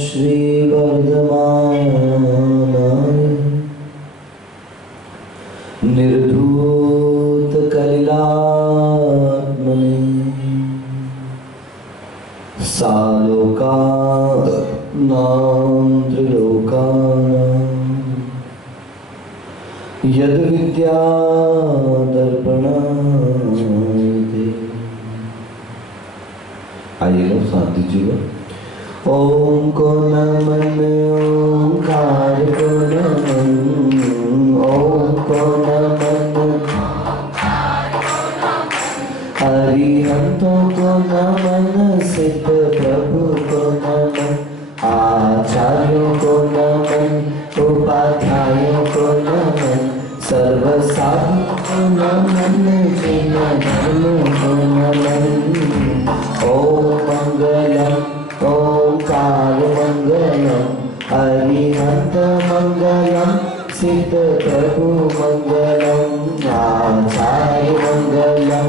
श्री वर्धमानाय निर्धूत कलिलात्मने सालोकानां त्रिलोकानां यद विद्या दर्पणाते। आइए लोग साथ दीजिएगा। ओम को नमन ओंकार को नमन, ओम को नमन हरिहंतों को नमन, सिद्ध प्रभु को नमन, आचार्यों को नमन, उपाध्यायों को नमन, सर्व साधु को नमन, जिन धर्म को नमन। ओम मंगलम ओंकार मंगलम, हरिहंत मंगलम, सिद्ध प्रभु मंगलम, आचार्य मंगलम,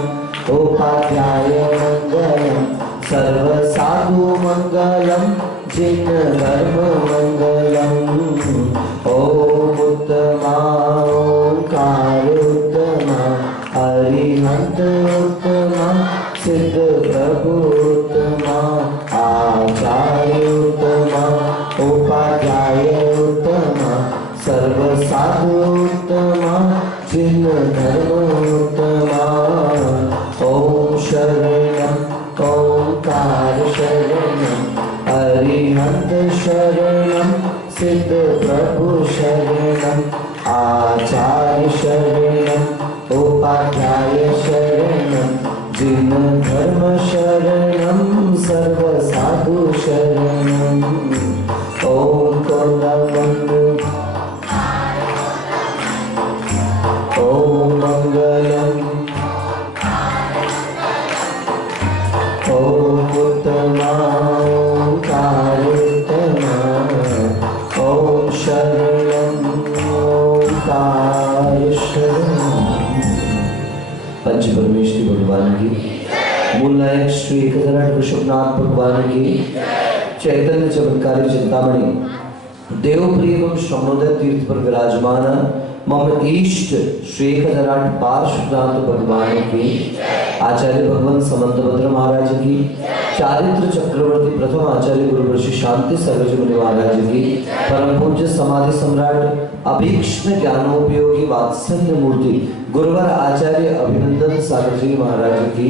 उपाध्याय मंगलम, सर्व साधु मंगलम, जिन धर्म मंगलम। ओम उत्तमा ओंकार उत्तमा, हरिहंत उत्तमा, सिद्ध प्रभु उत्तमा, आचार्य उत्तमा, उपाध्याय उत्तमा, सर्व साधु उत्तमा, जिन धर्म उत्तमा। ओम शरणं ओंकार शरणं, हरिहंत शरणं, सिद्ध प्रभु शरणं, आचार्य शरणं, उपाध्याय शरणं, जिन धर्म शरणं, सर्व साधु शरणं। ओम को नमन ओम मंगलम ओम उत्तमा ओंकार उत्तमा, ओम शरणं ओंकार शरणं। पंच परमेश्वरी भगवान की, मूल नायक श्री 1008 ऋषभनाथ भगवान की, चैतन्य चमत्कारी चिंतामणि देव प्रिय श्रवणोदय तीर्थ पर विराजमान मम इष्ट श्री 1008 पार्श्वनाथ भगवान की, आचार्य भगवान समंतभद्र महाराज की, चारित्र चक्रवर्ती प्रथम आचार्य गुरु श्री शांति सरस्वती मुनि महाराज की, परम पूज्य समाधि सम्राट अभीक्ष्ण ज्ञानोपयोगी वात्सल्य मूर्ति गुरुवर आचार्य अभिनंदन सागर जी महाराज की,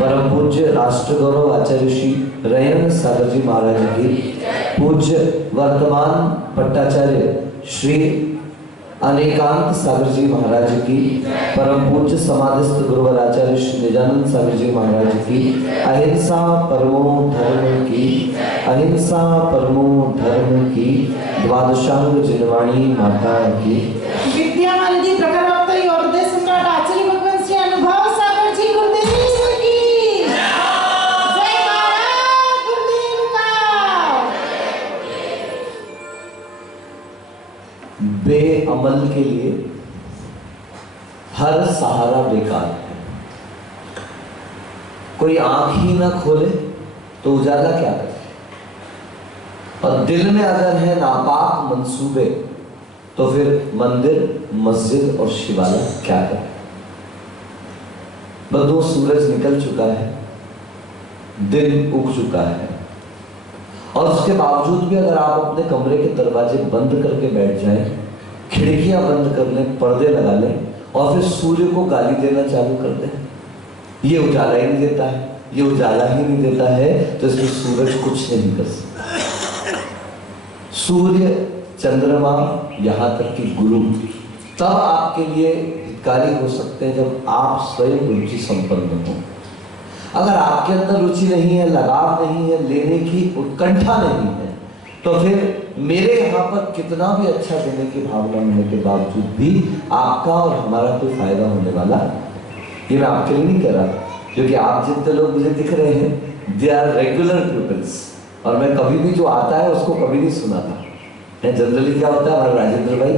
परम पूज्य राष्ट्र गौरव आचार्य श्री रयन सागर जी महाराज की, पूज्य वर्तमान पट्टाचार्य श्री अनेकांत सागर जी महाराज की, परम पूज्य समाधिस्थ गुरुवर आचार्य श्री निजानंद सागर जी महाराज की, अहिंसा परमो धर्म की, अहिंसा परमो धर्म की द्वादशांग जिनवाणी माता की, विद्यामान जी प्रकारावतारी और हृदय सम्राट आचार्य भगवान श्री अनुभव सागर जी गुरुदेव की जय। महाराज गुरुदेव का। बेअमल के लिए हर सहारा बेकार है। कोई आंख ही ना खोले तो उजाला क्या करे, और दिल में अगर है नापाक मंसूबे तो फिर मंदिर मस्जिद और शिवालय क्या करे। बदो सूरज निकल चुका है, दिन उग चुका है, और उसके बावजूद भी अगर आप अपने कमरे के दरवाजे बंद करके बैठ जाएं, खिड़कियां बंद कर लें, पर्दे लगा लें, और फिर सूर्य को गाली देना चालू कर दें, ये उजाला ही नहीं देता है, ये उजाला ही नहीं देता है, तो इसमें सूरज कुछ नहीं कर सकता। सूर्य चंद्रमा यहाँ तक कि गुरु तब आपके लिए हितकारी हो सकते हैं जब आप स्वयं रुचि संपन्न हो। अगर आपके अंदर रुचि नहीं है, लगाव नहीं है, लेने की उत्कंठा नहीं है, तो फिर मेरे यहाँ पर कितना भी अच्छा देने की भावना होने के बावजूद भी आपका और हमारा कोई फायदा होने वाला, ये मैं आपके लिए नहीं कह रहा, क्योंकि आप जितने लोग मुझे दिख रहे हैं दे आर रेगुलर पीपल्स, और मैं कभी भी जो आता है उसको कभी नहीं सुनाता। जनरली क्या होता है, हमारे राजेंद्र भाई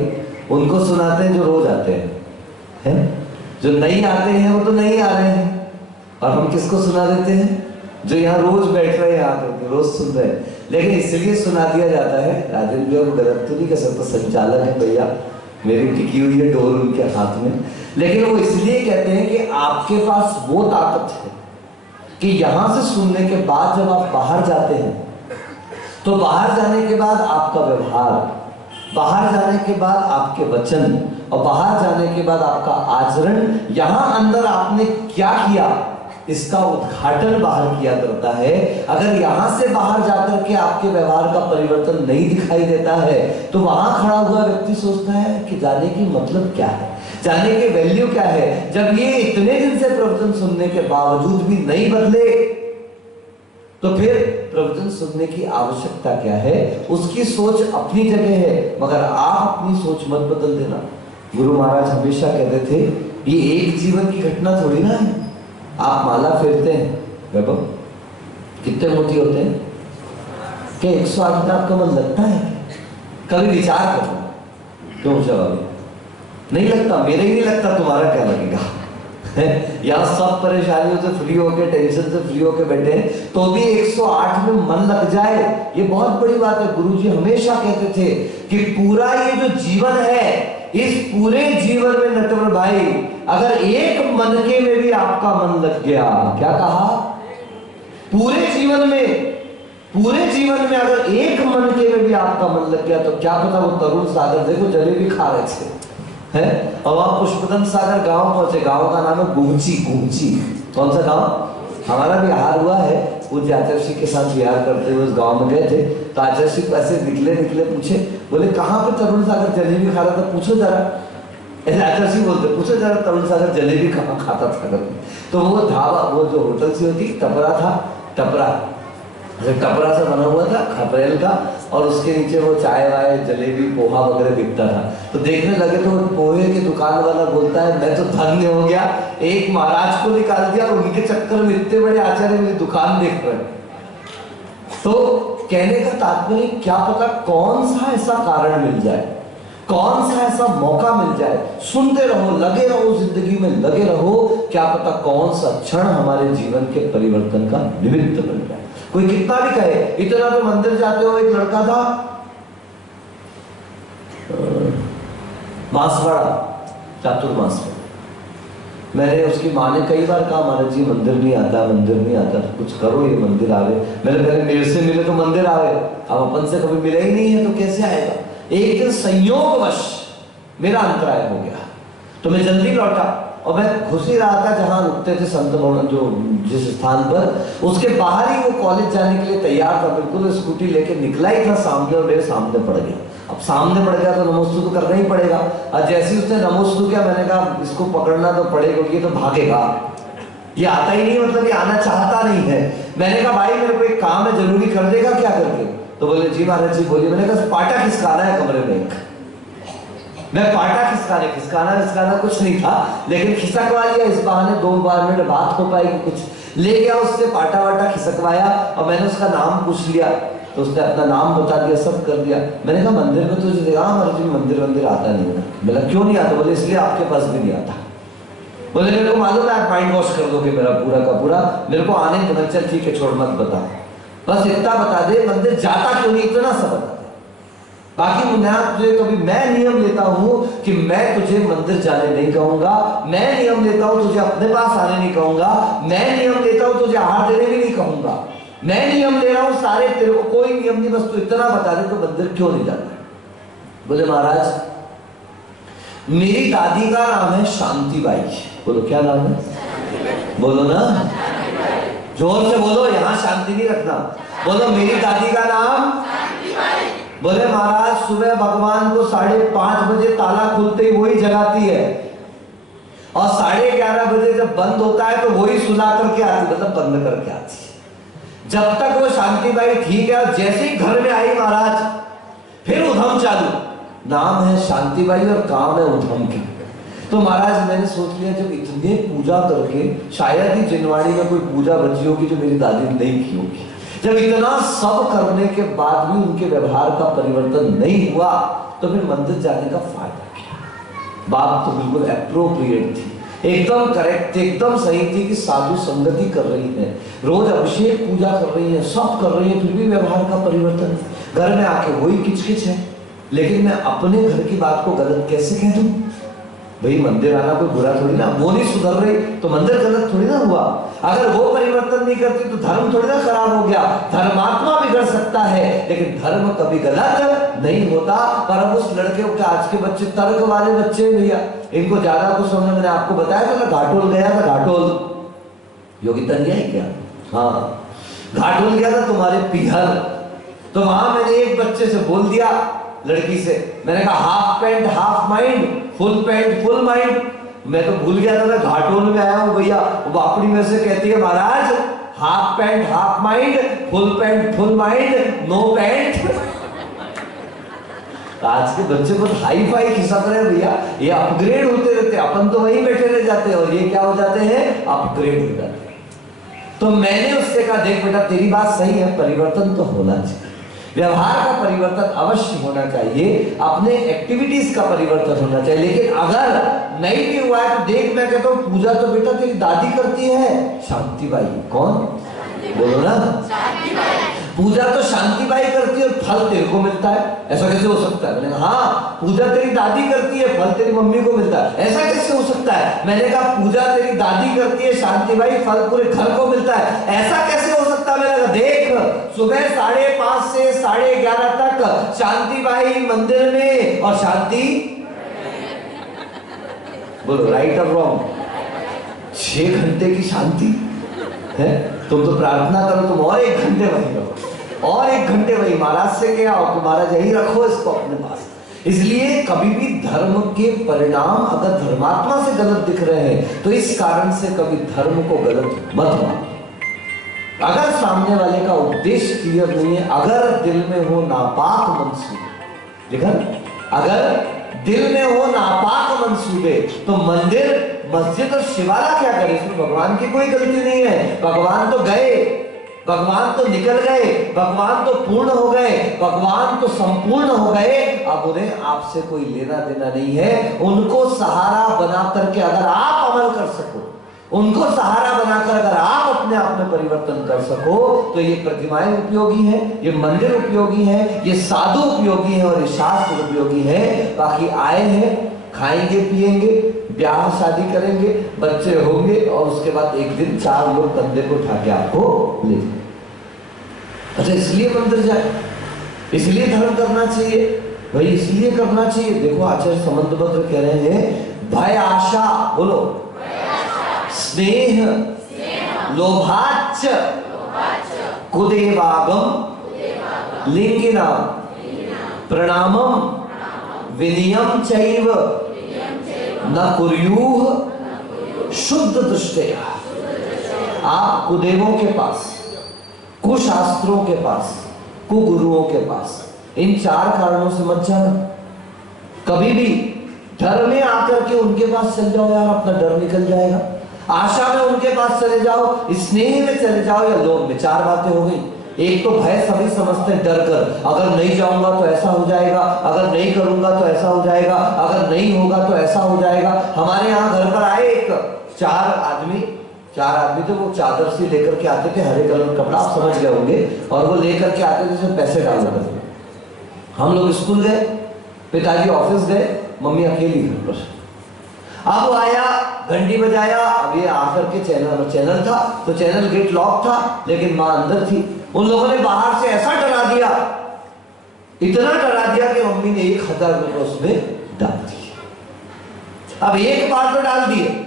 उनको सुनाते हैं जो रोज आते हैं? जो नहीं आते हैं वो तो नहीं आ रहे हैं, और हम किसको सुना देते हैं? जो यहाँ रोज बैठ रहे हैं आकर रोज सुन रहे हैं, लेकिन इसलिए सुना दिया जाता है। राजेंद्र भैया को गलत तो नहीं कर सकता, संचालक है भैया, मेरी टिकी हुई है डोर उनके हाथ में, लेकिन वो इसलिए कहते हैं कि आपके पास वो ताकत है कि यहां से सुनने के बाद जब आप बाहर जाते हैं तो बाहर जाने के बाद आपका व्यवहार, बाहर जाने के बाद आपके वचन और बाहर जाने के बाद आपका आचरण, यहां अंदर आपने क्या किया इसका उद्घाटन बाहर किया करता है। अगर यहां से बाहर जाकर के आपके व्यवहार का परिवर्तन नहीं दिखाई देता है तो वहां खड़ा हुआ व्यक्ति सोचता है कि जाने की मतलब क्या है, जाने की वैल्यू क्या है। जब ये इतने दिन से प्रवचन सुनने के बावजूद भी नहीं बदले तो फिर प्रवचन सुनने की आवश्यकता क्या है। उसकी सोच अपनी जगह है, मगर आप अपनी सोच मत बदल देना। गुरु महाराज हमेशा कहते थे ये एक जीवन की घटना थोड़ी ना है। आप माला फेरते हैं वैभव, कितने मोती होते हैं कि 108 में आपका मन लगता है? कभी विचार करो, क्यों जवाब नहीं लगता? मेरे ही नहीं लगता, तुम्हारा क्या लगेगा? यहाँ सब परेशानियों से फ्री होके, टेंशन से फ्री होके बैठे हैं तो भी 108 में मन लग जाए, ये बहुत बड़ी बात है। गुरुजी हमेशा कहते थे कि पूरा ये जो जीवन है, इस पूरे जीवन में नटवर भाई अगर एक मनके में भी आपका मन लग गया, क्या कहा? पूरे जीवन में अगर एक मनके में भी आपका मन लग गया तो क्या पता वो तरुण सागर, देखो जलेबी खा रहे थे है, और वहां पुष्पदन सागर गांव पहुंचे। गांव का नाम है गुमची। गुमची कौन सा गांव? हमारा भी हार हुआ है। पूज्य आचार्य जी के साथ विहार करते हुए उस गांव में गए थे तो आचार्य जी ऐसे निकले पूछे, बोले कहाँ पे तरुण सागर जलेबी खा रहा था, पूछो जरा। ऐसे आचार्य जी बोलते, पूछो जरा तरुण सागर जलेबी कहाँ खाता था करके। तो वो ढाबा, वो जो होटल सी होती टपरा था, टपरा से बना हुआ था खपरेल का, और उसके नीचे वो चाय वाय जलेबी पोहा वगैरह बिकता था। तो देखने लगे तो पोहे की दुकान वाला बोलता है मैं तो धन्य हो गया, एक महाराज को निकाल दिया और उनके चक्कर में इतने बड़े आचार्य मेरी दुकान देख रहे हैं। तो कहने का तात्पर्य क्या पता कौन सा ऐसा कारण मिल जाए, कौन सा ऐसा मौका मिल जाए। सुनते रहो, लगे रहो, जिंदगी में लगे रहो, क्या पता कौन सा क्षण हमारे जीवन के परिवर्तन का निमित्त बन जाए। कोई कितना भी कहे, इतना तो मंदिर जाते हो। एक लड़का था बांसवाड़ा, चातुर्मास में, मैंने उसकी माँ ने कई बार कहा महाराज जी मंदिर नहीं आता, तो कुछ करो ये मंदिर आवे। मैंने पहले मेरे से मिले तो मंदिर आवे, अब अपन से कभी मिला ही नहीं है तो कैसे आएगा। एक दिन संयोगवश मेरा अंतराय हो गया तो मैं जल्दी लौटा और मैं घुस ही रहा था जहां रुकते थे संत भवन, जो जिस स्थान पर, उसके बाहर ही वो कॉलेज जाने के लिए तैयार था, बिल्कुल स्कूटी लेके निकला ही था सामने, और मेरे सामने पड़ गया। अब सामने पड़ गया तो नमोस्तु तो करना ही पड़ेगा। और जैसे ही उसने नमोस्तु किया मैंने कहा इसको पकड़ना तो पड़ेगा, ये तो भागेगा, ये आता ही नहीं, मतलब ये आना चाहता नहीं है। मैंने कहा भाई मेरे को एक काम है, जरूरी कर देगा क्या करके? तो बोले जी महाराज जी बोलिए। मैंने कहा पाटा खिसकाना है कमरे में। मैं पाटा खिसकाना कुछ नहीं था, लेकिन खिसकवा लिया इस बहाने, 2 बार में बात हो पाएगी कुछ। ले गया उससे पाटा वाटा खिसकवाया और मैंने उसका नाम पूछ लिया तो उसने अपना नाम बता दिया, सब कर दिया। मैंने कहा मंदिर में तुझे देखा? महाराज जी मंदिर आता नहीं है। बोला क्यों नहीं आता? बोले इसलिए आपके पास भी नहीं आता। बोले मेरे को मालूम है आप माइंड वॉश कर दोगे मेरा पूरा का पूरा, मेरे को आने दो। चल ठीक है छोड़, मत बता, बस इतना बता दे मंदिर जाता क्यों नहीं, इतना सब बता दे। बाकी तुझे कभी मैं नियम लेता हूं कि मैं तुझे मंदिर जाने नहीं कहूंगा, मैं नियम लेता हूं तुझे अपने पास आने नहीं कहूंगा, मैं नियम लेता हूं तुझे आहार देने भी नहीं कहूंगा, मैं नियम ले रहा हूं सारे, तेरे को कोई नियम नहीं, बस तू इतना बता दे तो मंदिर क्यों नहीं जाता। बोले महाराज मेरी दादी का नाम है शांतिबाई। बोलो क्या नाम है? बोलो ना, जोर से बोलो, यहां शांति नहीं रखना। बोलो मेरी दादी का नाम। बोले महाराज सुबह भगवान को 5:30 बजे ताला खुलते ही वही जगाती है और 11:30 बजे जब बंद होता है तो वही सुला करके आती, मतलब बंद करके आती है। जब तक वो शांतिबाई ठीक है, और जैसे ही घर में आई महाराज फिर उधम चालू। नाम है शांतिबाई और काम है उधम की। तो महाराज मैंने सोच लिया जब इतने पूजा करके, शायद ही जिनवाड़ी में कोई पूजा बची होगी जो मेरी दादी ने नहीं की होगी, जब इतना सब करने के बाद भी उनके व्यवहार का परिवर्तन नहीं हुआ तो फिर मंदिर जाने का फायदा क्या? बात तो बिल्कुल एप्रोप्रिएट थी। एकदम करेक्ट, एकदम सही थी कि साधु संगति कर रही है, रोज अभिषेक पूजा कर रही है, सब कर रही है, फिर भी व्यवहार का परिवर्तन, घर में आके वही किचकिच है। लेकिन मैं अपने घर की बात को गलत कैसे कह दूं? भाई मंदिर आना कोई बुरा थोड़ी ना, वो नहीं सुधर रही तो मंदिर गलत थोड़ी ना हुआ। अगर वो परिवर्तन नहीं करती तो धर्म थोड़ी ना खराब हो गया। धर्मात्मा बिगड़ सकता है लेकिन धर्म कभी गलत नहीं होता। पर अब उस लड़के को, आज के बच्चे तर्क वाले बच्चे भैया, इनको ज्यादा कुछ समझ, मैंने आपको बताया था ना, घाटोल गया था, घाटोल योगिता नहीं आई क्या? हाँ, घाटोल गया था तुम्हारे पीहर, तो वहां मैंने एक बच्चे से बोल दिया, लड़की से, मैंने कहा half pant half mind, full pant full mind. मैं तो भूल गया था मैं घाटोल में आया हूं भैया। वो बापड़ी में से कहती है महाराज half pant half mind, full pant full mind, no pant. आज के बच्चे बहुत हाई फाई खिसक रहे हैं भैया, ये अपग्रेड होते रहते, अपन तो वहीं बैठे रह जाते हैं और ये क्या हो जाते हैं, अपग्रेड हो जाते हैं। तो मैंने उससे कहा देख बेटा तेरी बात सही है, परिवर्तन तो होना चाहिए, व्यवहार का परिवर्तन अवश्य होना चाहिए, अपने एक्टिविटीज का परिवर्तन होना चाहिए। लेकिन अगर नहीं भी हुआ है तो देख, मैं कहता हूँ पूजा तो बेटा तेरी दादी करती है, शांतिबाई। कौन? बोलो ना, पूजा तो शांतिबाई करती है और फल तेरे को मिलता है, ऐसा कैसे हो सकता है? मैंने कहा हाँ, पूजा तेरी दादी करती है, फल तेरी मम्मी को मिलता है, ऐसा कैसे हो सकता है? मैंने कहा पूजा तेरी दादी करती है शांतिबाई, फल पूरे घर को मिलता है, ऐसा कैसे हो सकता है? मैंने कहा देख, सुबह 5:30 से 11:30 तक शांतिबाई मंदिर में, और शांति, बोलो राइट और रॉन्ग, 6 घंटे की शांति है। तुम तो प्रार्थना करो, तुम और 1 घंटे वहीं रहो, और 1 घंटे वहीं महाराज से क्या हो, महाराज यही रखो इसको अपने पास। इसलिए कभी भी धर्म के परिणाम अगर धर्मात्मा से गलत दिख रहे हैं तो इस कारण से कभी धर्म को गलत मत मानो। अगर सामने वाले का उद्देश्य क्लियर नहीं है, अगर दिल में हो नापाक मंसूबे, देखा, अगर दिल में हो नापाक मंसूबे तो मंदिर मस्जिद और शिवाला क्या करे? इसमें भगवान की कोई गलती नहीं है। भगवान तो गए, भगवान तो निकल गए, भगवान तो पूर्ण हो गए, भगवान तो संपूर्ण हो गए, अब उन्हें आपसे कोई लेना देना नहीं है। उनको सहारा बना करके अगर आप अमल कर सको, उनको सहारा बनाकर अगर आप अपने आप में परिवर्तन कर सको तो ये प्रतिमाएं उपयोगी हैं, ये मंदिर उपयोगी हैं, ये साधु उपयोगी हैं और ये शास्त्र उपयोगी हैं। बाकी आए हैं, खाएंगे पिएंगे, ब्याह शादी करेंगे, बच्चे होंगे और उसके बाद एक दिन 4 लोग कंधे को उठा के आपको ले। अच्छा, इसलिए मंदिर जाए, इसलिए धर्म करना चाहिए भाई, इसलिए करना चाहिए। देखो आचार्य समंतभद्र कह रहे हैं भय आशा, बोलो, स्नेह लोभाच्च कुदेवागम लिंगिनाम प्रणामम विनियम चैव न कुर्युः शुद्ध दृष्टया। आप कुदेवों के पास, कुशास्त्रों के पास, कुगुरुओं के पास, इन 4 कारणों से मत जाना। कभी भी डर में आकर के उनके पास चल जाओ यार, अपना डर निकल जाएगा। आशा में उनके पास चले जाओ, स्नेह में चले जाओ या लोभ में। 4 बातें हो गई। एक तो भय सभी समझते हैं, डर कर, अगर नहीं जाऊंगा तो ऐसा हो जाएगा, अगर नहीं करूंगा तो ऐसा हो जाएगा, अगर नहीं होगा तो ऐसा हो जाएगा। हमारे यहाँ घर पर आए 4 आदमी थे, वो चादर सी लेकर के आते थे, हरे कलर का कपड़ा, आप समझ गए होंगे, और वो लेकर के आते थे उसमें पैसे डाल देते। हम लोग स्कूल गए, पिताजी ऑफिस गए, मम्मी अकेली घर पर। अब वो आया, घंटी बजाया, अब ये आकर के चैनल था तो चैनल गेट लॉक था, लेकिन माँ अंदर थी। उन लोगों ने बाहर से ऐसा डरा दिया, इतना डरा दिया कि मम्मी ने 1000 रुपये उसमें डाल दिए। अब एक बार तो डाल दिए।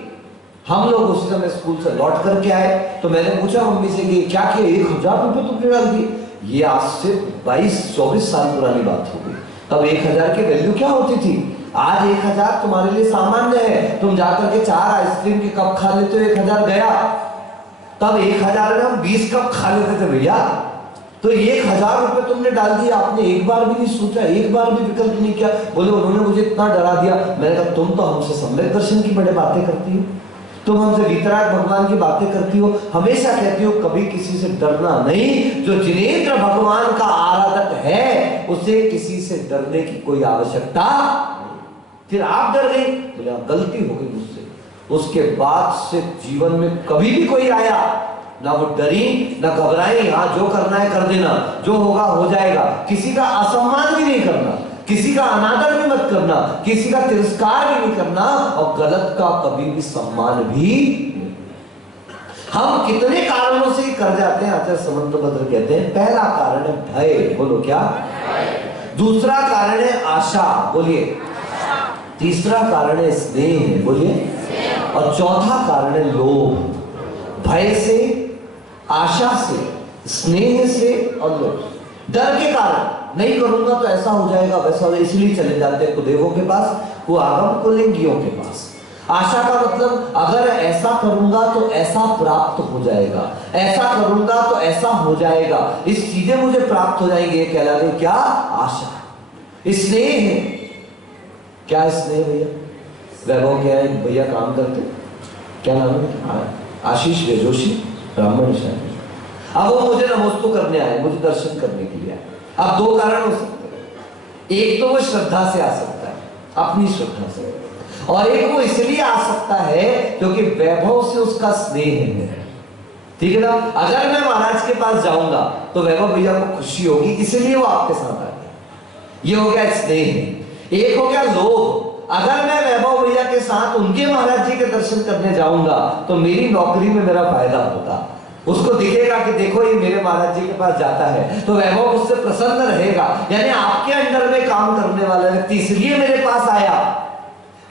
हम लोग उसी समय स्कूल से लौट करके आए तो मैंने पूछा मम्मी से कि क्या किया, 1000 रुपये तुमने डाल दिए? ये आज से 22-24 साल पुरानी बात हो गई। तब 1000 की वैल्यू क्या होती थी? आज 1000 तुम्हारे लिए सामान्य है। तुम जाकर के 4 आइसक्रीम के कप खा लेते हो, 1000 गया। तब 1000 में हम 20 कप खा लेते थे भैया। तो 1000 रुपये तुमने डाल दिया, आपने एक बार भी नहीं सोचा, एक बार भी विकल्प नहीं किया। बोले उन्होंने मुझे इतना डरा दिया। मैंने कहा तुम तो हमसे सम्यक दर्शन की बड़े बातें करती हो, तुम हमसे वितराग भगवान की बातें करती हो, हमेशा कहती हो कभी किसी से डरना नहीं। जो जिनेंद्र भगवान का आराधक है उसे किसी से डरने की कोई आवश्यकता। फिर आप डर गई, बोले गलती हो गई मुझसे, उसके बाद से जीवन में कभी भी कोई आया, ना वो डरी ना घबराई, हाँ जो करना है कर देना, जो होगा हो जाएगा। किसी का असम्मान भी नहीं करना, किसी का अनादर भी मत करना, किसी का तिरस्कार भी नहीं करना, और गलत का कभी भी सम्मान भी नहीं। हम कितने कारणों से कर जाते हैं। आचार्य समंतभद्र कहते हैं पहला कारण है भय, बोलो क्या? दूसरा कारण है आशा, बोलिए। तीसरा कारण है स्नेह, बोलिए। और चौथा कारण है लोभ। भय से, आशा से, स्नेह से और लोभ। डर के कारण नहीं करूंगा तो ऐसा हो जाएगा वैसा हो जाएगा, इसलिए चले जाते हैं कुदेवों के पास, कुआगम कुलिंगियों के पास। आशा का मतलब अगर ऐसा करूंगा तो ऐसा प्राप्त हो जाएगा, ऐसा करूंगा तो ऐसा हो जाएगा, इस चीजें मुझे प्राप्त हो जाएंगे, ये कहलाते क्या? आशा। स्नेह है क्या? स्नेह भैया वैभव क्या है? भैया काम करते क्या नाम है? आशीष जोशी, ब्राह्मण शायद। अब वो मुझे नमोस्तु करने आए, मुझे दर्शन करने के लिए आए। अब दो कारण हो सकते हैं, एक तो वो श्रद्धा से आ सकता है, अपनी श्रद्धा से, और एक वो इसलिए आ सकता है क्योंकि वैभव से उसका स्नेह है। ठीक है ना? अगर मैं महाराज के पास जाऊंगा तो वैभव भैया को खुशी होगी, इसलिए वो आपके साथ आ गया। ये हो गया स्नेह। एक हो गया लोभ। अगर मैं वैभव भैया के साथ उनके महाराज जी के दर्शन करने जाऊंगा तो मेरी नौकरी में मेरा फायदा होगा, उसको दिखेगा कि देखो ये मेरे महाराज जी के पास जाता है, तो वैभव उससे प्रसन्न रहेगा। यानी आपके अंडर में काम करने वाला व्यक्ति इसलिए मेरे पास आया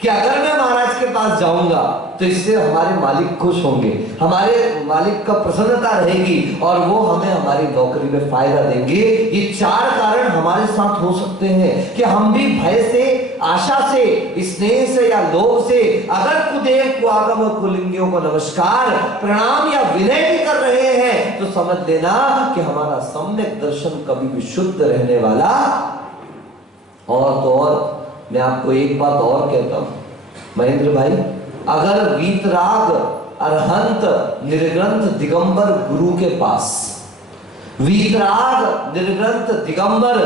कि अगर मैं महाराज के पास जाऊंगा तो इससे हमारे मालिक खुश होंगे, हमारे मालिक का प्रसन्नता रहेगी और वो हमें हमारी नौकरी में फायदा देंगे। ये चार कारण हमारे साथ हो सकते हैं कि हम भी भय से, आशा से, स्नेह से या लोभ से अगर कुदेव कुआगम और कुलिंगियों को नमस्कार, प्रणाम या विनय भी कर रहे हैं तो समझ लेना कि हमारा सम्यक दर्शन कभी भी शुद्ध रहने वाला। और तो और मैं आपको एक बात और कहता हूं महेंद्र भाई, अगर वीतराग अरहंत निर्ग्रंथ दिगंबर गुरु के पास, वीतराग निर्ग्रंथ दिगंबर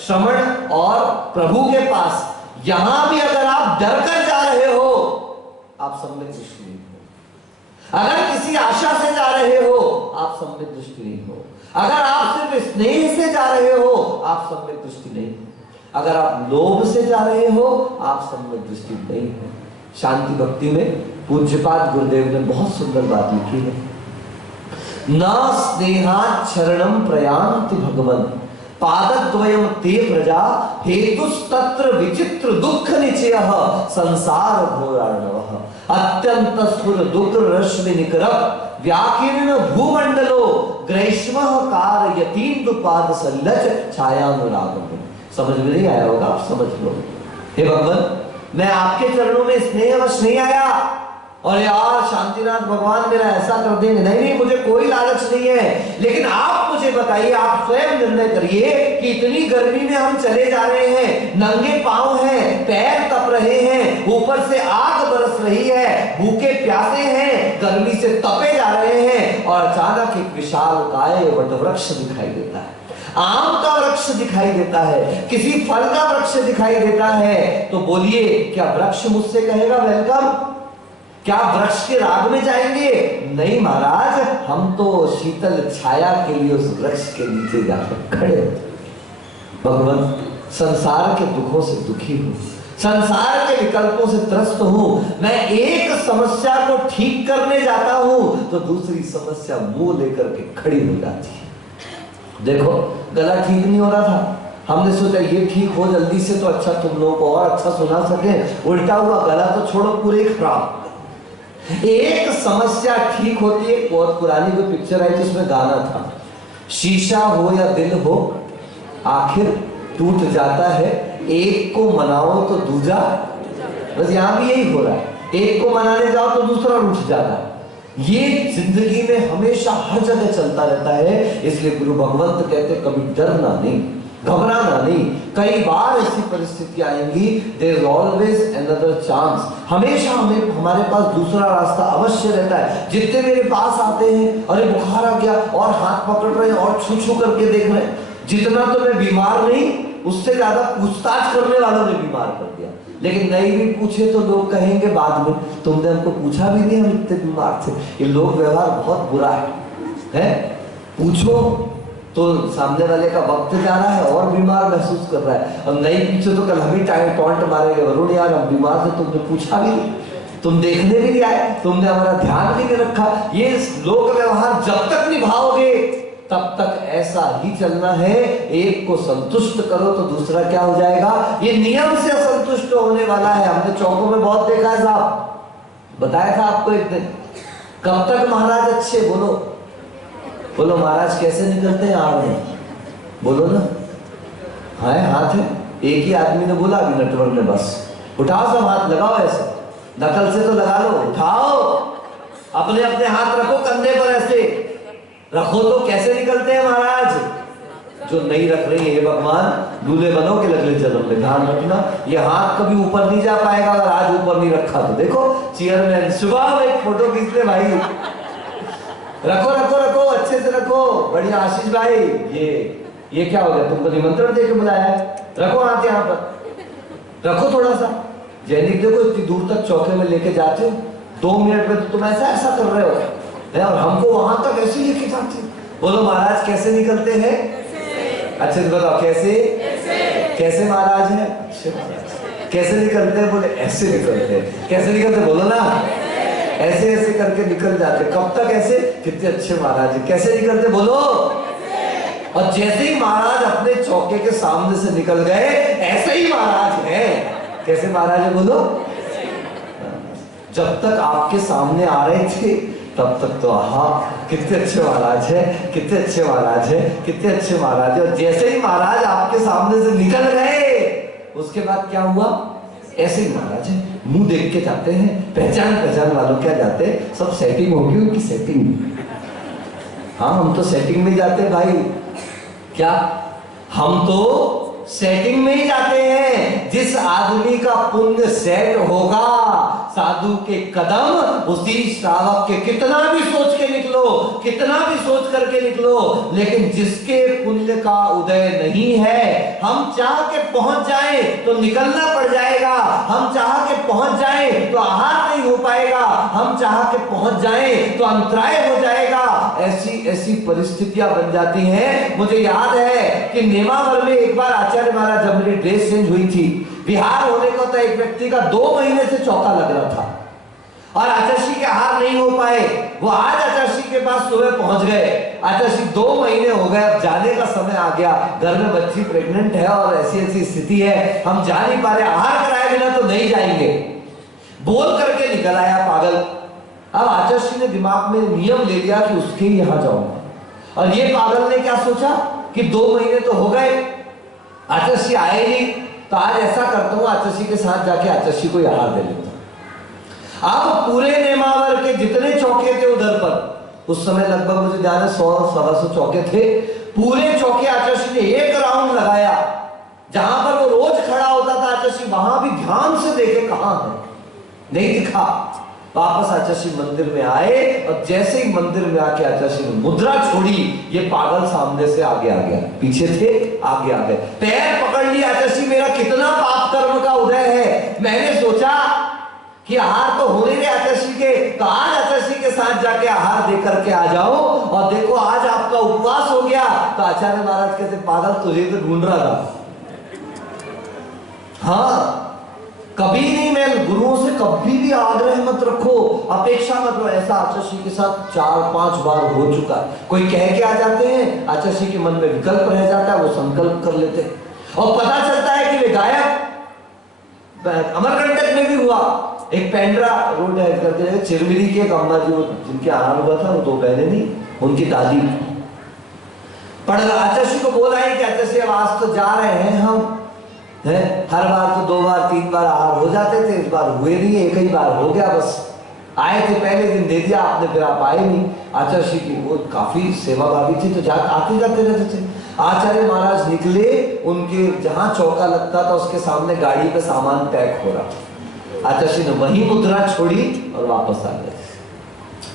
श्रमण और प्रभु के पास यहां भी अगर आप डर कर जा रहे हो, आप सम्यक दृष्टि नहीं हो। अगर किसी आशा से जा रहे हो, आप सम्यक दृष्टि नहीं हो। अगर आप सिर्फ स्नेह से जा रहे हो, आप सम्यक दृष्टि नहीं हो। अगर आप लोभ से जा रहे हो, आप सम्यक दृष्टि नहीं हो। शांति भक्ति में पूज्यपाद गुरुदेव ने बहुत सुंदर बात लिखी है, न स्नेहात् शरणं प्रयान्ति भगवन् पादद्वयं ते प्रजा हेतुस्तत्र विचित्र दुःख निचयः संसार घोरार्णवः अत्यंत स्फुर दुःख रश्मि निकरः व्याकीर्ण भूमंडलो ग्रैष्मः कारयतीन्दुपाद सल्लच छायानुरागम्। समझ में नहीं आया होगा, आप समझ लो। हे भगवान, मैं आपके चरणों में स्नेह वश नहीं आया और यार शांतिनाथ भगवान मेरा ऐसा कर देंगे, नहीं नहीं, मुझे कोई लालच नहीं है। लेकिन आप मुझे बताइए, आप स्वयं निर्णय करिए कि इतनी गर्मी में हम चले जा रहे हैं, नंगे पांव हैं, पैर तप रहे हैं, ऊपर से आग बरस रही है, भूखे प्यासे हैं, गर्मी से तपे जा रहे हैं, और अचानक एक विशालकाय वटवृक्ष दिखाई देता है, आम का वृक्ष दिखाई देता है, किसी फल का वृक्ष दिखाई देता है, तो बोलिए क्या वृक्ष मुझसे कहेगा वेलकम? क्या वृक्ष के राग में जाएंगे? नहीं महाराज, हम तो शीतल छाया के लिए उस वृक्ष के नीचे जाकर खड़े होते। भगवान, संसार के दुखों से दुखी हूं, संसार के विकल्पों से त्रस्त हूं, मैं एक समस्या को ठीक करने जाता हूं तो दूसरी समस्या मुंह लेकर के खड़ी हो जाती है। देखो गला ठीक नहीं हो रहा था, हमने सोचा ये ठीक हो जल्दी से तो अच्छा तुम लोगों को और अच्छा सुना सके, उल्टा हुआ, गला तो छोड़ो पूरे खराब। एक समस्या ठीक होती है, बहुत पुरानी कोई पिक्चर आई जिसमें गाना था, शीशा हो या दिल हो आखिर टूट जाता है, एक को मनाओ तो दूजा। बस यहाँ भी यही हो रहा है, एक को मनाने जाओ तो दूसरा उठ जाता है। ये जिंदगी में हमेशा हर जगह चलता रहता है। इसलिए गुरु भगवंत कहते कभी डरना नहीं, घबराना नहीं। कई बार ऐसी परिस्थिति आएंगी, there is always another chance. हमेशा हमें हमारे पास दूसरा रास्ता अवश्य रहता है। जितने मेरे पास आते हैं, अरे बुखार आ गया, और हाथ पकड़ रहे हैं और छू छू करके देख रहे हैं, जितना तो मैं बीमार नहीं, उससे ज्यादा पूछताछ करने वालों ने बीमार कर दिया। लेकिन नहीं भी पूछे तो लोग कहेंगे बाद में, तुमने हमको पूछा भी नहीं, हम इतने बीमार थे। ये लोग व्यवहार बहुत बुरा है? पूछो तो सामने वाले का वक्त जा रहा है और बीमार महसूस कर रहा है, और नहीं पूछो तो कल हम ही टाइम टॉन्ट मारेंगे, वरुण यार हम बीमार थे, तुमने पूछा भी नहीं, तुम देखने भी नहीं आए, तुमने हमारा ध्यान भी नहीं रखा। ये लोक व्यवहार जब तक निभाओगे तब तक ऐसा ही चलना है। एक को संतुष्ट करो तो दूसरा क्या हो जाएगा, ये नियम से असंतुष्ट होने वाला है। हमने चौकों में बहुत देखा है साहब, बताया था आपको एक दिन। कब तक महाराज अच्छे, बोलो बोलो महाराज कैसे निकलते हैं आड़ में, बोलो ना। हाँ हाथ है, एक ही आदमी ने बोला अभी नेटवर्क में, बस उठाओ सब हाथ, लगाओ ऐसे, नकल से तो लगा लो, उठाओ अपने अपने हाथ रखो कंधे पर, ऐसे रखो तो कैसे निकलते हैं महाराज। जो नहीं रख रही है भगवान, दूल्हे बनोगे लगले जन्म में, ध्यान रखना ये हाथ कभी ऊपर नहीं जा पाएगा अगर आज ऊपर नहीं रखा तो। देखो चेयरमैन सुबह में एक फोटो खींच ले भाई, रखो रखो रखो अच्छे से रखो। बढ़िया आशीष भाई, ये क्या हो गया, तुमको निमंत्रण देके बुलाया है, रखो हाथ यहाँ पर, रखो थोड़ा सा। जैनिक देखो इतनी दूर तक चौके में लेके जाते हो, 2 मिनट में तो तुम ऐसा ऐसा कर रहे हो है, और हमको वहां तक ऐसे लेके जाते हो। बोलो महाराज कैसे निकलते हैं, अच्छे से बताओ कैसे कैसे महाराज है, अच्छे महाराज कैसे निकलते हैं, बोले ऐसे निकलते हैं। कैसे निकलते, बोलो ना, ऐसे ऐसे करके निकल जाते। कब तक ऐसे, कितने अच्छे महाराज है, कैसे निकलते, बोलो। और जैसे ही महाराज अपने चौके के सामने से निकल गए, ऐसे ही महाराज है। कैसे महाराज है, बोलो। जब तक आपके सामने आ रहे थे तब तक तो हाँ कितने अच्छे महाराज है, कितने अच्छे महाराज है, कितने अच्छे महाराज है। और जैसे ही महाराज आपके सामने से निकल गए, उसके बाद क्या हुआ, ऐसे ही महाराज है, मुंह देख के जाते हैं, पहचान वालों क्या जाते हैं, सब सेटिंग होगी उनकी, सेटिंग। हाँ हम तो सेटिंग में जाते हैं भाई, क्या हम तो सेटिंग में ही जाते हैं। जिस आदमी का पुण्य सेट होगा, साधु के कदम उसी श्रावक के, कितना भी सोच के निकलो, कितना भी सोच करके निकलो, लेकिन जिसके पुण्य का उदय नहीं है, हम चाह के पहुंच जाए तो निकलना पड़ जाएगा, हम चाह के पहुंच जाए तो आहार नहीं हो पाएगा, हम चाह के पहुंच जाए तो अंतराय हो जाएगा। ऐसी ऐसी परिस्थितियां बन जाती हैं। मुझे याद है कि नेमावर में एक बार आचार्य महाराज, जब मेरी ड्रेस चेंज हुई थी, बिहार होने को तो एक व्यक्ति का 2 महीने से चौका लग रहा था और आचार्य के आहार नहीं हो पाए। वो आज आचार्य के पास सुबह पहुंच गए, आचार्य 2 महीने हो गए, अब जाने का समय आ गया, घर में बच्ची प्रेग्नेंट है और ऐसी ऐसी स्थिति है, हम जा नहीं पा रहे, आहार कराए बिना तो नहीं जाएंगे। बोल करके निकल आया पागल। अब आचार्य ने दिमाग में नियम ले लिया कि उसके यहां जाऊंगा, और ये पागल ने क्या सोचा कि 2 महीने तो हो गए, आचार्य आए नहीं, तो आज ऐसा करता हूं आचार्य के साथ जाके आचार्य को आहार दे लेता हूं। अब पूरे नेमावर के जितने चौके थे उधर पर, उस समय लगभग मुझे ध्यान है 100-125 चौके थे, पूरे चौके आचार्य ने एक राउंड लगाया। जहां पर वो रोज खड़ा होता था आचार्य, वहां भी ध्यान से देखे कहां है, नहीं दिखा। वापस आचार्य मंदिर में आए और जैसे ही मंदिर में आके आचार्य ने मुद्रा छोड़ी, ये पागल सामने से आगे आ गया, पीछे थे आगे आ गए, पैर पकड़ लिया। आचार्य मेरा कितना पाप कर्म का उदय है, मैंने सोचा कि आहार तो होने दे आचार्य के, तो आज आचार्य के साथ जाके आहार दे करके आ जाओ, और देखो आज आपका उपवास हो गया। तो आचार्य महाराज कहते पागल तुझे तो ढूंढ रहा था। हाँ कभी नहीं, मैं गुरुओं से कभी भी आग्रह मत रखो, अपेक्षा मत रखो। ऐसा आचार्य के साथ 4-5 बार हो चुका। कोई कह के आ जाते हैं, आचार्य के मन में विकल्प रह जाता है, वो संकल्प कर लेते हैं और पता चलता है कि वे गायब। अमरकंटक में भी हुआ, एक पेंड्रा रोड है करके चिरमिरी के एक अम्मा जी, जिनके आहार हुआ था, वो 2 बहनें नहीं, उनकी दादी पढ़ आचार्य को बोला है कि आचार्य अब आज तो जा रहे हैं हम, है हर बार तो 2 बार 3 बार आहार हो जाते थे, इस बार हुए नहीं, एक ही बार हो गया बस। आए थे पहले दिन दे दिया आपने, फिर आप आए नहीं। आचार्य की वो काफी सेवा भावी थी, तो आते जाते रहते थे। आचार्य महाराज निकले, उनके जहां चौका लगता था उसके सामने गाड़ी पे सामान पैक हो रहा, आचार्य ने वही मुद्रा छोड़ी और वापस आ गए।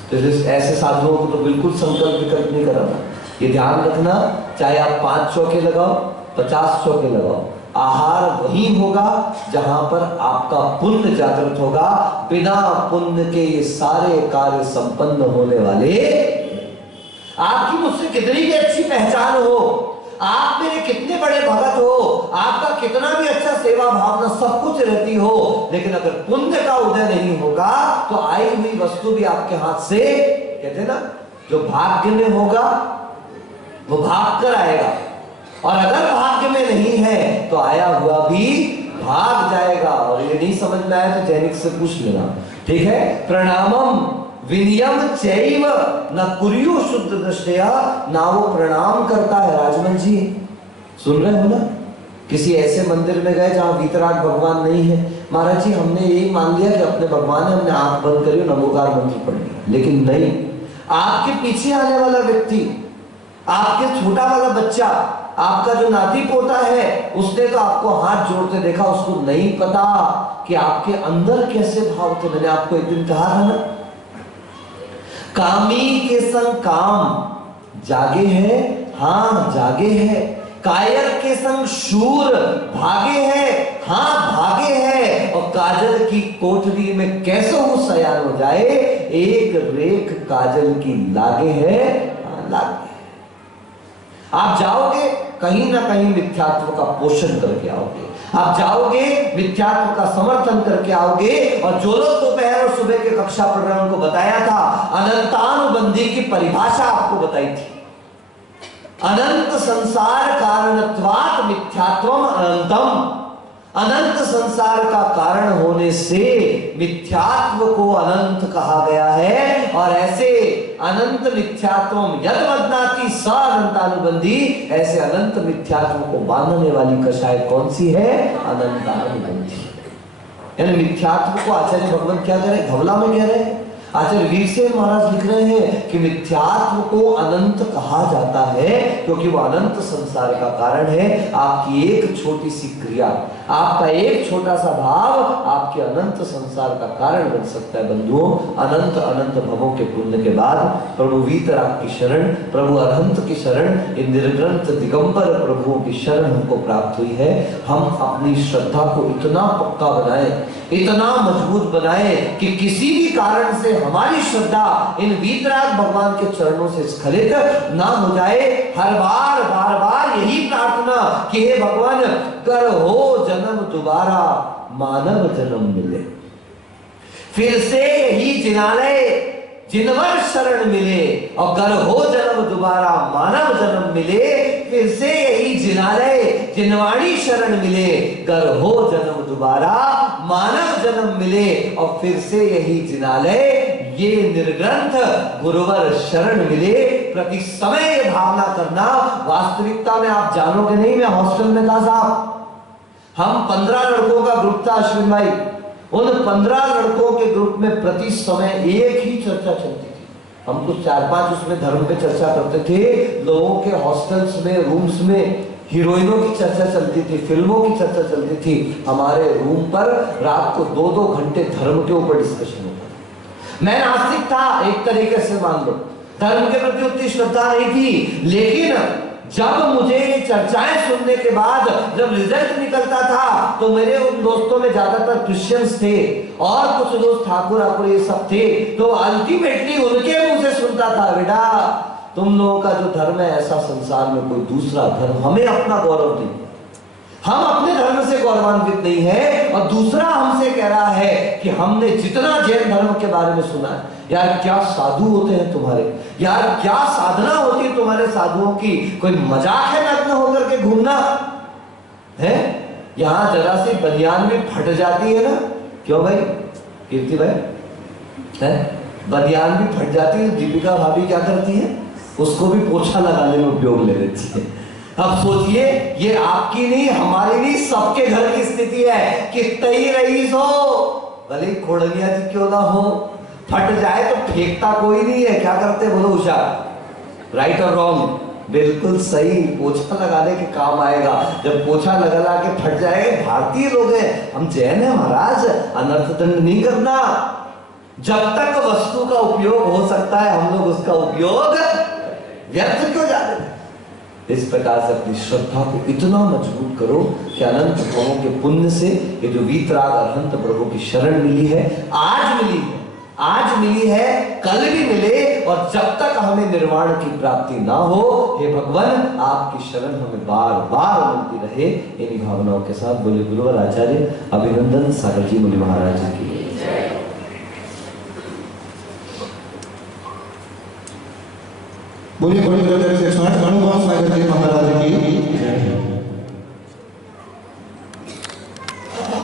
तो ऐसे साधुओं को तो बिल्कुल संकल्प विकल्प नहीं कराना। ये ध्यान रखना, चाहे आप 5 चौके लगाओ, 50 चौके लगाओ, आहार वही होगा जहां पर आपका पुण्य जागृत होगा। बिना पुण्य के ये सारे कार्य संपन्न होने वाले। आपकी मुझसे कितनी भी अच्छी पहचान हो, आप मेरे कितने बड़े भगत हो, आपका कितना भी अच्छा सेवा भावना सब कुछ रहती हो, लेकिन अगर पुण्य का उदय नहीं होगा तो आई हुई वस्तु भी आपके हाथ से, कहते हैं ना, जो भाग्य में होगा वो भाग कर आएगा, और अगर भाग्य में नहीं है तो आया हुआ भी भाग जाएगा। और ये नहीं समझ में आया तो जैनिक से पूछ लेना, ठीक है। प्रणामम विनियम चैव न कुर्यु शुद्ध दृष्टया, ना वो प्रणाम करता है। राजमन जी सुन रहे हो ना, किसी ऐसे मंदिर में गए जहां वीतराग भगवान नहीं है, महाराज जी हमने यही मान लिया कि अपने भगवान है, हमने आंख बंद करी नमोकार मंत्र पढ़ लिया, लेकिन नहीं, आपके पीछे आने वाला व्यक्ति, आपके छोटा वाला बच्चा, आपका जो नाती पोता है, उसने तो आपको हाथ जोड़ते देखा, उसको नहीं पता कि आपके अंदर कैसे भाव थे। मैंने आपको एक दिन कहा था ना, कामी के संग काम जागे हैं, हाँ जागे हैं, कायर के संग शूर भागे हैं, हाँ भागे हैं, और काजल की कोठरी में कैसे हो सयान हो जाए, एक रेख काजल की लागे है, हाँ लागे। आप जाओगे कहीं ना कहीं मिथ्यात्व का पोषण करके आओगे, आप जाओगे मिथ्यात्व का समर्थन करके आओगे। और जो लोग दोपहर और सुबह के कक्षा पढ़ रहे हैं उनको बताया था, अनंतानुबंधी की परिभाषा आपको बताई थी। अनंत संसार कारणत्वात् मिथ्यात्वम अनंतम, अनंत संसार का कारण होने से मिथ्यात्व को अनंत कहा गया है। और ऐसे अनंत मिथ्यात्वम यद बदनाति स अनंतानुबंधी, ऐसे अनंत मिथ्यात्व को बांधने वाली कषाय कौन सी है, अनंतानुबंधी। यानी मिथ्यात्व को आचार्य भगवान क्या कह रहे, धवला में कह रहे हैं, आचार्य वीरसेन महाराज लिख रहे हैं कि मिथ्यात्व को अनंत कहा जाता है क्योंकि वो अनंत संसार का कारण है। आपकी एक छोटी सी क्रिया, आपका एक छोटा सा भाव आपके अनंत संसार का कारण बन सकता है। बंधुओं, अनंत अनंत भवों के पुण्य के बाद प्रभु वीतराग की शरण, प्रभु अरहंत की शरण, इन निर्ग्रंथ दिगंबर प्रभुओं की शरण हमको प्राप्त हुई है। हम अपनी श्रद्धा को इतना पक्का बनाए, इतना मजबूत बनाए कि किसी भी कारण से हमारी श्रद्धा इन वीतराग भगवान के चरणों से स्खलित ना हो जाए। हर बार बार बार यही प्रार्थना कि हे भगवान, कर हो जन्म दोबारा मानव जन्म मिले, फिर से यही जिनालय जिनवर शरण मिले, और कर हो जन्म दोबारा मानव जन्म मिले, फिर से यही जिनालय जिनवाणी शरण मिले, कर हो जन्म दोबारा मानव जन्म मिले, और फिर से यही जिनालय ये निर्ग्रंथ गुरुवर शरण मिले। प्रति समय ये भावना करना, वास्तविकता में आप जानोगे नहीं, मैं हॉस्टल में था साहब, हम 15 लड़कों का ग्रुप था अश्विन भाई, उन 15 लड़कों के ग्रुप में प्रति समय एक ही चर्चा चलती थी। हम कुछ 4-5 उसमें धर्म पे चर्चा करते थे, लोगों के हॉस्टल्स में, रूम्स में हीरोइनों की चर्चा चलती थी, फिल्मों की चर्चा चलती थी। हमारे रूम पर रात को 2-2 घंटे धर्म के ऊपर डिस्कशन होता था। मैं नास्तिक था एक तरीके से, मान लो धर्म के प्रति उतनी श्रद्धा नहीं थी, लेकिन जब मुझे ये चर्चाएं सुनने के बाद जब रिजल्ट निकलता था तो मेरे उन दोस्तों में ज्यादातर क्रिश्चियंस थे और कुछ दोस्त ठाकुर आकुर ये सब थे, तो अल्टीमेटली उनके मुंह से सुनता था, बेटा तुम लोगों का जो धर्म है ऐसा संसार में कोई दूसरा धर्म, हमें अपना गौरव नहीं, हम अपने धर्म से गौरवान्वित नहीं है, और दूसरा हमसे कह रहा है कि हमने जितना जैन धर्म के बारे में सुना है, यार क्या साधु होते हैं तुम्हारे, यार क्या साधना होती है तुम्हारे साधुओं की, कोई मजाक है नग्न होकर के घूमना है। यहां जरा सी बनियान भी फट जाती है ना, क्यों भाई कीर्ति भाई है, बनियान भी फट जाती है, दीपिका भाभी क्या करती है, उसको भी पोछा लगाने में उपयोग ले लेती है। अब सोचिए, ये आपकी नहीं, हमारी नहीं, सबके घर की स्थिति है। कितना ही रईस हो, भले खोड़लिया जी क्यों ना हो, फट जाए तो फेंकता कोई नहीं है, क्या करते बोलो उषा, राइट और रॉन्ग, बिल्कुल सही, पोछा लगाने के काम आएगा। जब पोछा लगा के फट जाएगा, भारतीय लोग हैं, हम जैन हैं महाराज, अनर्थ दंड नहीं करना। जब तक वस्तु का उपयोग हो सकता है हम लोग उसका उपयोग व्यर्थ क्यों जाते हैं। इस प्रकार से अपनी श्रद्धा को इतना मजबूत करो कि अनंत भवों के पुण्य से ये जो वीतराग अनंत प्रभु की शरण मिली है, आज मिली है, कल भी मिले, और जब तक हमें निर्वाण की प्राप्ति ना हो, हे भगवान आपकी शरण हमें बार बार मिलती रहे। इन्हीं भावनाओं के साथ बोले गुरुवर आचार्य अभिनंदन सागर जी मुनि महाराज की। बोलिए बड़ी सागर जी महाराज की।